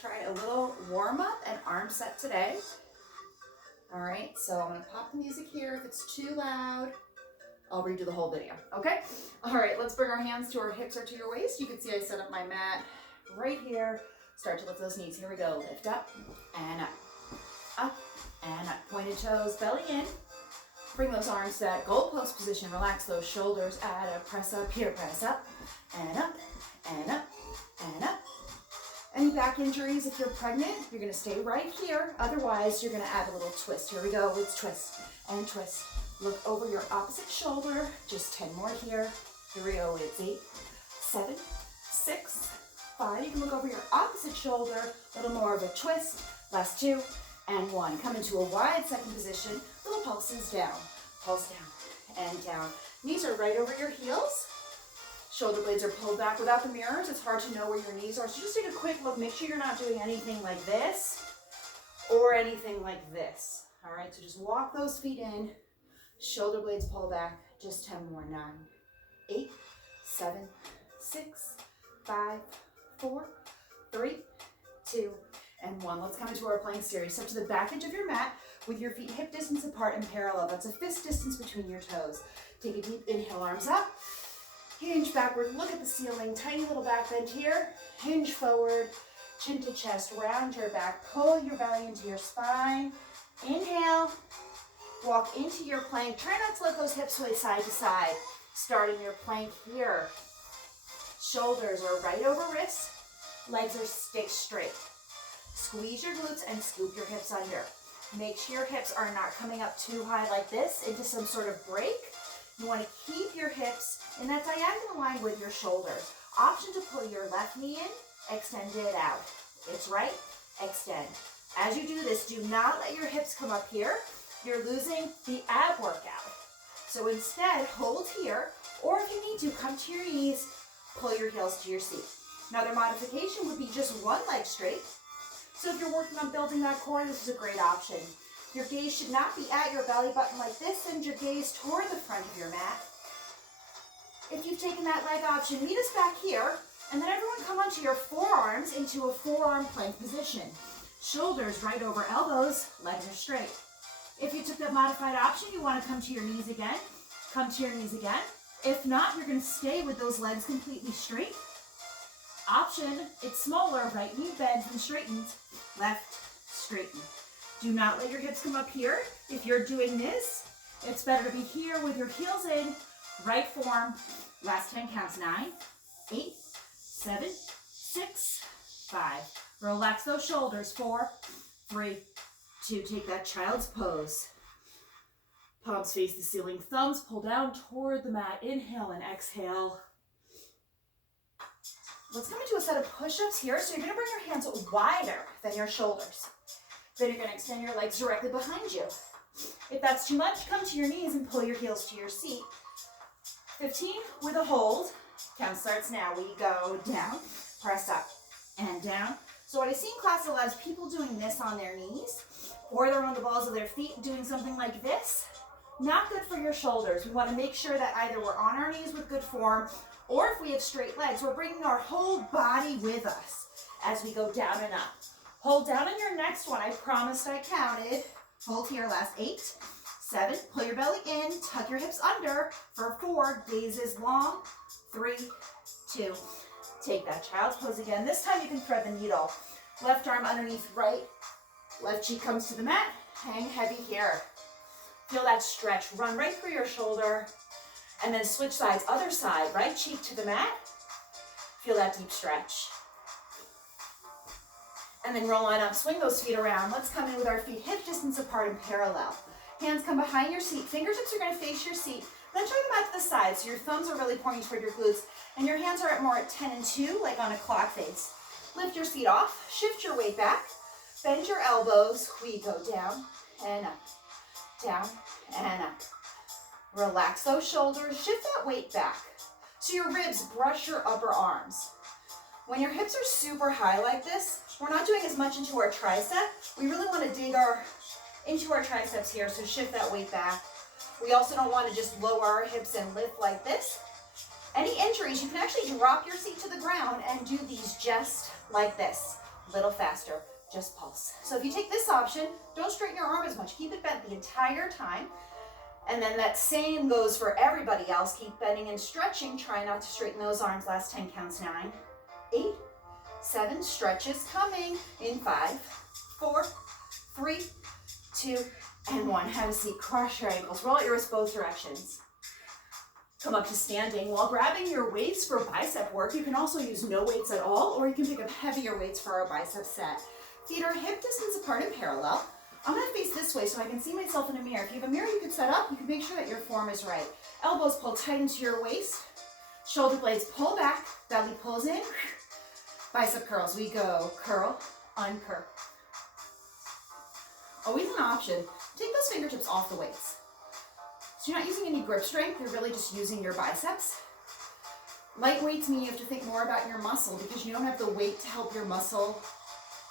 try a little warm up and arm set today. All right, so I'm gonna pop the music here. If it's too loud, I'll redo the whole video, okay? All right, let's bring our hands to our hips or to your waist. You can see I set up my mat right here. Start to lift those knees. Here we go. Lift up and up and up. Pointed toes, belly in. Bring those arms to that goalpost position. Relax those shoulders. Add a press up here. Press up and up and up and up. Any back injuries, if you're pregnant, you're gonna stay right here. Otherwise, you're gonna add a little twist. Here we go. Let's twist and twist. Look over your opposite shoulder. Just 10 more here. Here we go. It's 8, 7, 6, 5. You can look over your opposite shoulder. A little more of a twist. Last 2 and 1. Come into a wide second position. Little pulses down. Pulse down and down. Knees are right over your heels. Shoulder blades are pulled back. Without the mirrors, it's hard to know where your knees are. So just take a quick look. Make sure you're not doing anything like this or anything like this. All right, so just walk those feet in. Shoulder blades pull back. Just 10 more. 9, 8, 7, 6, 5, 4, 3, 2, and 1. Let's come into our plank series. Step to the back edge of your mat with your feet hip distance apart and parallel. That's a fist distance between your toes. Take a deep inhale, arms up. Hinge backward, look at the ceiling. Tiny little back bend here. Hinge forward, chin to chest, round your back. Pull your belly into your spine. Inhale, walk into your plank. Try not to let those hips sway side to side. Starting your plank here. Shoulders are right over wrists. Legs are stick straight. Squeeze your glutes and scoop your hips under. Make sure your hips are not coming up too high like this into some sort of break. You want to keep your hips in that diagonal line with your shoulders. Option to pull your left knee in, extend it out. It's right, extend. As you do this, do not let your hips come up here. You're losing the ab workout. So instead, hold here, or if you need to, come to your knees, pull your heels to your seat. Another modification would be just one leg straight. So if you're working on building that core, this is a great option. Your gaze should not be at your belly button like this. Send your gaze toward the front of your mat. If you've taken that leg option, meet us back here, and then everyone come onto your forearms into a forearm plank position. Shoulders right over elbows, legs are straight. If you took that modified option, you want to come to your knees again. Come to your knees again. If not, you're going to stay with those legs completely straight. Option, it's smaller, right knee bends and straightens, left straighten. Do not let your hips come up here. If you're doing this, it's better to be here with your heels in, right form. Last 10 counts. 9, 8, 7, 6, 5. Relax those shoulders. 4, 3, 2. Take that child's pose. Palms face the ceiling. Thumbs pull down toward the mat. Inhale and exhale. Let's come into a set of push-ups here. So you're going to bring your hands wider than your shoulders. Then you're going to extend your legs directly behind you. If that's too much, come to your knees and pull your heels to your seat. 15 with a hold. Count starts now. We go down, press up, and down. So what I see in class a lot is people doing this on their knees, or they're on the balls of their feet doing something like this. Not good for your shoulders. We want to make sure that either we're on our knees with good form, or if we have straight legs, we're bringing our whole body with us as we go down and up. Hold down on your next one. I promised I counted. Hold here, last 8, 7. Pull your belly in, tuck your hips under for 4. Gaze is long. 3, 2. Take that child's pose again. This time you can thread the needle. Left arm underneath right. Left cheek comes to the mat. Hang heavy here. Feel that stretch. Run right through your shoulder. And then switch sides. Other side. Right cheek to the mat. Feel that deep stretch. And then roll on up, swing those feet around. Let's come in with our feet hip distance apart and parallel. Hands come behind your seat. Fingertips are going to face your seat. Then turn them out to the side so your thumbs are really pointing toward your glutes and your hands are more at 10 and 2, like on a clock face. Lift your feet off, shift your weight back, bend your elbows. We go down and up, down and up. Relax those shoulders, shift that weight back so your ribs brush your upper arms. When your hips are super high like this, we're not doing as much into our tricep. We really want to dig into our triceps here, so shift that weight back. We also don't want to just lower our hips and lift like this. Any injuries, you can actually drop your seat to the ground and do these just like this. little faster, just pulse. So if you take this option, don't straighten your arm as much. Keep it bent the entire time. And then that same goes for everybody else. Keep bending and stretching. Try not to straighten those arms. Last 10 counts. 9, 8, 7. Stretches coming in 5, 4, 3, 2, and 1. Have a seat. Cross your ankles. Roll out your wrists both directions. Come up to standing. While grabbing your weights for bicep work, you can also use no weights at all, or you can pick up heavier weights for our bicep set. Feet are hip distance apart and parallel. I'm going to face this way so I can see myself in a mirror. If you have a mirror you can set up, you can make sure that your form is right. Elbows pull tight into your waist. Shoulder blades pull back. Belly pulls in. Bicep curls. We go curl, uncurl. Always an option. Take those fingertips off the weights. So you're not using any grip strength. You're really just using your biceps. Light weights mean you have to think more about your muscle because you don't have the weight to help your muscle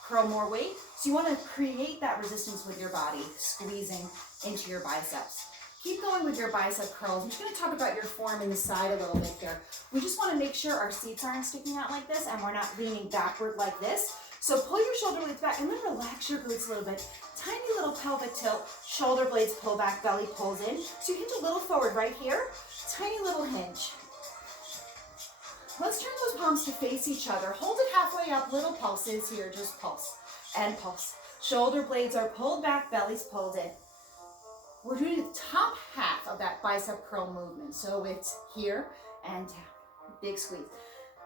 curl more weight. So you want to create that resistance with your body, squeezing into your biceps. Keep going with your bicep curls. I'm just going to talk about your form in the side a little bit here. We just want to make sure our seats aren't sticking out like this and we're not leaning backward like this. So pull your shoulder blades back and then relax your glutes a little bit. Tiny little pelvic tilt, shoulder blades pull back, belly pulls in. So you hinge a little forward right here, tiny little hinge. Let's turn those palms to face each other. Hold it halfway up, little pulses here, just pulse and pulse. Shoulder blades are pulled back, belly's pulled in. We're doing the top half of that bicep curl movement. So it's here and down, big squeeze.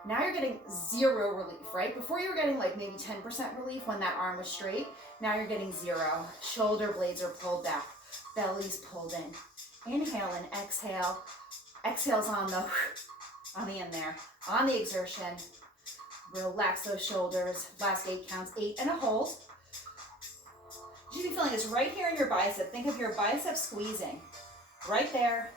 Now you're getting 0 relief, right? Before you were getting like maybe 10% relief when that arm was straight. Now you're getting 0. Shoulder blades are pulled back, belly's pulled in. Inhale and exhale. Exhale's on the end there, on the exertion. Relax those shoulders. Last 8 counts, 8 and a hold. You should be feeling this right here in your bicep. Think of your bicep squeezing right there.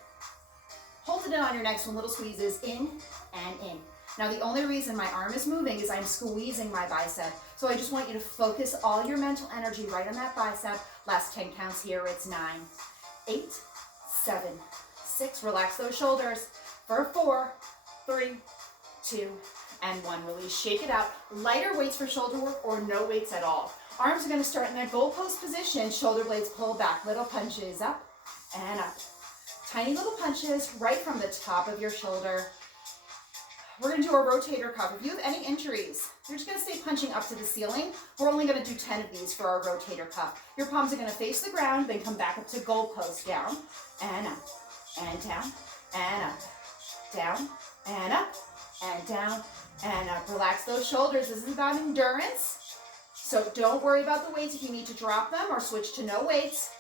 Hold it in on your next one, little squeezes in and in. Now the only reason my arm is moving is I'm squeezing my bicep. So I just want you to focus all your mental energy right on that bicep. Last 10 counts here, it's 9, 8, 7, 6. Relax those shoulders for 4, 3, 2, and 1. Release, shake it out. Lighter weights for shoulder work or no weights at all. Arms are going to start in that goalpost position. Shoulder blades pull back. Little punches up and up. Tiny little punches right from the top of your shoulder. We're going to do a rotator cuff. If you have any injuries, you're just going to stay punching up to the ceiling. We're only going to do 10 of these for our rotator cuff. Your palms are going to face the ground, then come back up to goalpost. Down and up and down and up. Down and up and down and up. Relax those shoulders. This is about endurance. So don't worry about the weights if you need to drop them or switch to no weights.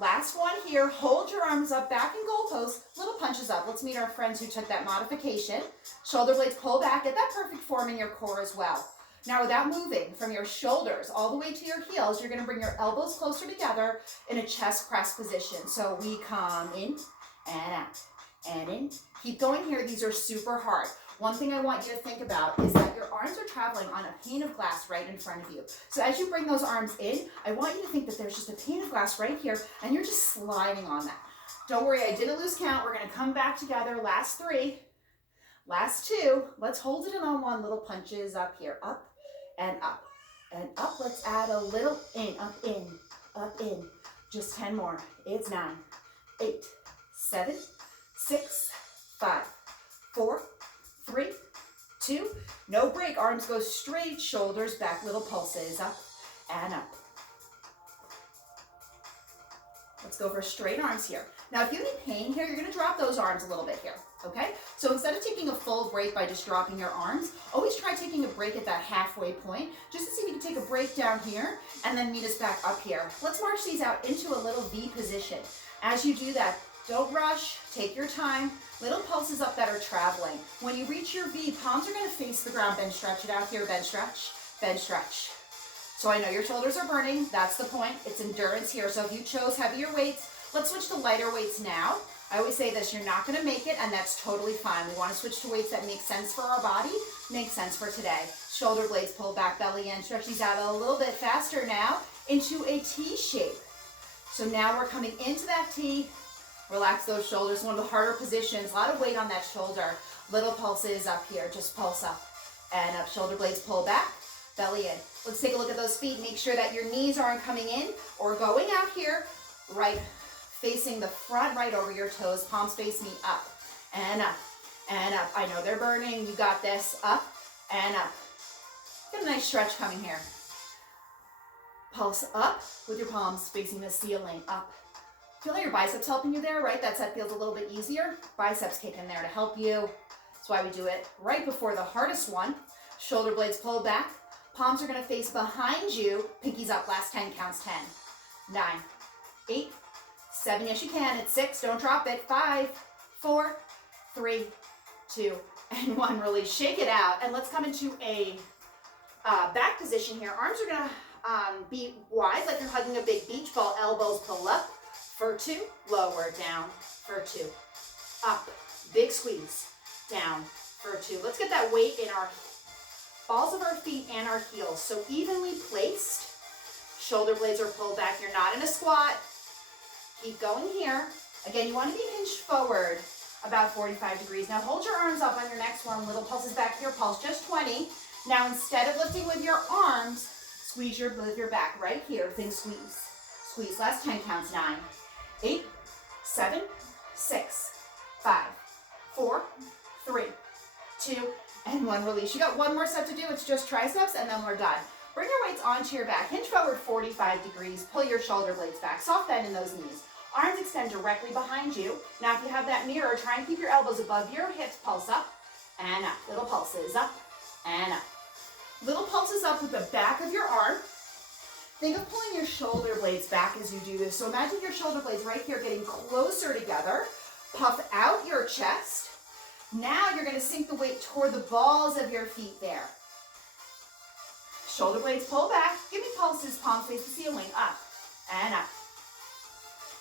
Last one here. Hold your arms up, back in goalpost. Little punches up. Let's meet our friends who took that modification. Shoulder blades pull back. Get that perfect form in your core as well. Now without moving from your shoulders all the way to your heels, you're going to bring your elbows closer together in a chest press position. So we come in and out and in. Keep going here. These are super hard. One thing I want you to think about is that your arms are traveling on a pane of glass right in front of you. So as you bring those arms in, I want you to think that there's just a pane of glass right here, and you're just sliding on that. Don't worry, I didn't lose count. We're going to come back together. Last 3. Last 2. Let's hold it in on 1. Little punches up here. Up and up and up. Let's add a little in, up, in, up, in. Just 10 more. It's 9, 8, 7, 6, 5, 4, 3, 2, no break. Arms go straight, shoulders back, little pulses up and up. Let's go for straight arms here. Now, if you need pain here, you're going to drop those arms a little bit here, okay? So instead of taking a full break by just dropping your arms, always try taking a break at that halfway point, just to see if you can take a break down here and then meet us back up here. Let's march these out into a little V position. As you do that, don't rush, take your time. Little pulses up that are traveling. When you reach your V, palms are going to face the ground. Bench stretch it out here. Bench stretch, bench stretch. So I know your shoulders are burning. That's the point. It's endurance here. So if you chose heavier weights, let's switch to lighter weights now. I always say this, you're not going to make it, and that's totally fine. We want to switch to weights that make sense for our body, make sense for today. Shoulder blades pull back, belly in. Stretch these out a little bit faster now into a T shape. So now we're coming into that T. Relax those shoulders, one of the harder positions, a lot of weight on that shoulder. Little pulses up here, just pulse up and up. Shoulder blades pull back, belly in. Let's take a look at those feet. Make sure that your knees aren't coming in or going out here. Right, facing the front, right over your toes. Palms face me up and up and up. I know they're burning. You got this. Up and up. Get a nice stretch coming here. Pulse up with your palms facing the ceiling. Up. Feel like your biceps helping you there, right? That set feels a little bit easier. Biceps kick in there to help you. That's why we do it right before the hardest one. Shoulder blades pulled back. Palms are going to face behind you. Pinkies up. Last 10 counts. 10, 9, 8, 7. Yes, you can. It's 6. Don't drop it. 5, 4, 3, 2, and 1. Release. Shake it out. And let's come into a back position here. Arms are going to be wide like you're hugging a big beach ball. Elbows pull up for 2. Lower down for 2. Up. Big squeeze. Down for 2. Let's get that weight in our balls of our feet and our heels. So evenly placed. Shoulder blades are pulled back. You're not in a squat. Keep going here. Again, you want to be hinged forward about 45 degrees. Now hold your arms up on your next one. Little pulses back here. Pulse just 20. Now instead of lifting with your arms, squeeze with your back right here. Think squeeze. Squeeze. Last 10 counts. 9, 8, 7, 6, 5, 4, 3, 2, and 1. Release. You got one more set to do. It's just triceps, and then we're done. Bring your weights onto your back. Hinge forward 45 degrees. Pull your shoulder blades back. Soft bend in those knees. Arms extend directly behind you. Now, if you have that mirror, try and keep your elbows above your hips. Pulse up and up. Little pulses up and up. Little pulses up with the back of your arm. Think of pulling your shoulder blades back as you do this. So imagine your shoulder blades right here getting closer together. Puff out your chest. Now you're going to sink the weight toward the balls of your feet there. Shoulder blades pull back. Give me pulses. Palms face the ceiling. Up and up.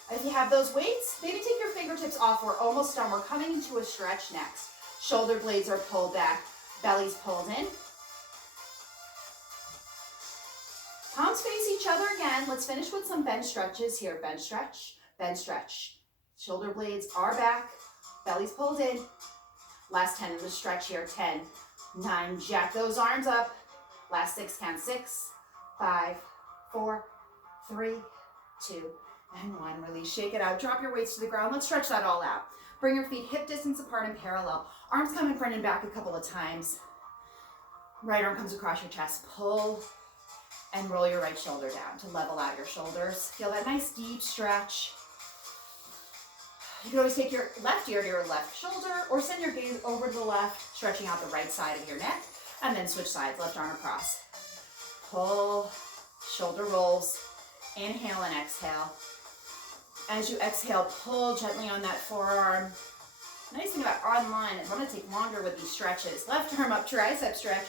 If you have those weights, maybe take your fingertips off. We're almost done. We're coming into a stretch next. Shoulder blades are pulled back. Belly's pulled in. Palms face each other again. Let's finish with some bench stretches here. Bench stretch, bench stretch. Shoulder blades are back. Belly's pulled in. Last 10 in the stretch here. 10, 9, jack those arms up. Last 6 count. 6, 5, 4, 3, 2, and 1. Release. Shake it out. Drop your weights to the ground. Let's stretch that all out. Bring your feet hip distance apart and parallel. Arms come in front and back a couple of times. Right arm comes across your chest. Pull and roll your right shoulder down to level out your shoulders. Feel that nice deep stretch. You can always take your left ear to your left shoulder or send your gaze over to the left, stretching out the right side of your neck, and then switch sides, left arm across. Pull, shoulder rolls, inhale and exhale. As you exhale, pull gently on that forearm. Nice thing about online is I'm going to take longer with these stretches. Left arm up, tricep stretch,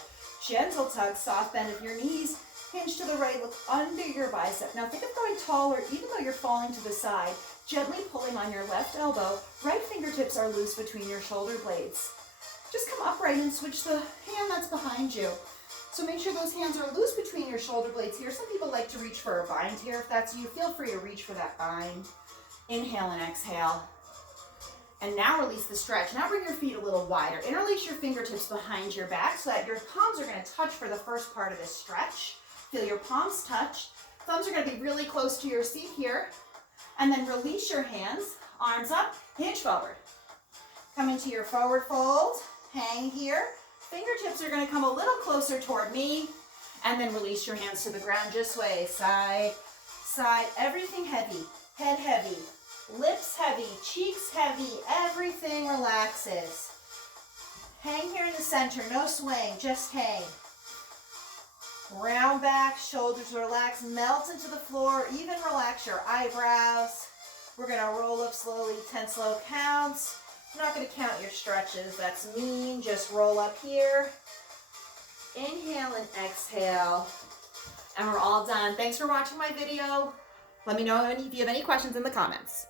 gentle tug, soft bend of your knees. Hinge to the right, look under your bicep. Now think of going taller even though you're falling to the side. Gently pulling on your left elbow. Right fingertips are loose between your shoulder blades. Just come upright and switch the hand that's behind you. So make sure those hands are loose between your shoulder blades here. Some people like to reach for a bind here. If that's you, feel free to reach for that bind. Inhale and exhale. And now release the stretch. Now bring your feet a little wider. Interlace your fingertips behind your back so that your palms are going to touch for the first part of this stretch. Feel your palms touch. Thumbs are going to be really close to your seat here. And then release your hands. Arms up. Hinge forward. Come into your forward fold. Hang here. Fingertips are going to come a little closer toward me. And then release your hands to the ground. Just sway. Side, side. Everything heavy. Head heavy. Lips heavy. Cheeks heavy. Everything relaxes. Hang here in the center. No swaying. Just hang. Round back, shoulders relax, melt into the floor, even relax your eyebrows. We're going to roll up slowly, 10 slow counts. I'm not going to count your stretches, that's mean. Just roll up here. Inhale and exhale. And we're all done. Thanks for watching my video. Let me know if you have any questions in the comments.